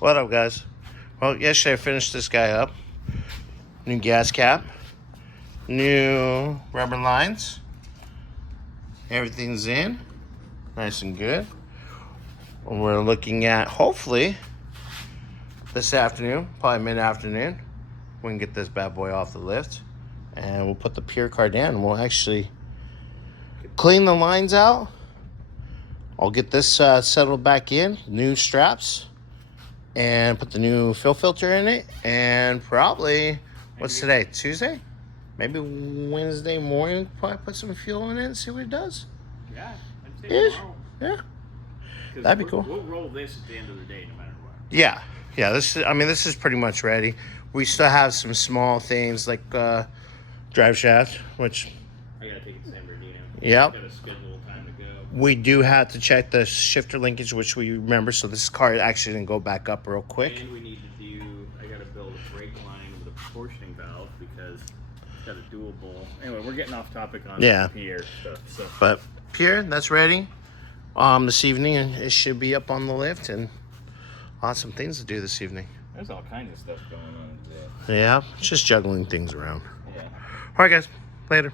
What up, guys? Well, yesterday I finished this guy up. New gas cap, new rubber lines. Everything's in, nice and good. We're looking at, hopefully, this afternoon, probably mid-afternoon, we can get this bad boy off the lift. And we'll put the Pierre Cardin. We'll actually clean the lines out. I'll get this settled back in, new straps, and put the new fill filter in it. And probably, what's today, Tuesday? Maybe Wednesday morning, probably put some fuel in it and see what it does. Yeah, I'd say tomorrow. Yeah, that'd be cool. We'll roll this at the end of the day no matter what. Yeah, this is pretty much ready. We still have some small things like drive shaft, which... I gotta take it to San Bernardino. Yep. Got a scheduled time to go. We do have to check the shifter linkage, which we remember, so this car actually didn't go back up real quick. And we need to do, I gotta build a brake line with a proportioning valve because it's got a dual bowl. Anyway, we're getting off topic on Pierre stuff. So. But Pierre, that's ready. This evening, it should be up on the lift, and awesome things to do this evening. There's all kinds of stuff going on today. Yeah, just juggling things around. Yeah. All right, guys. Later.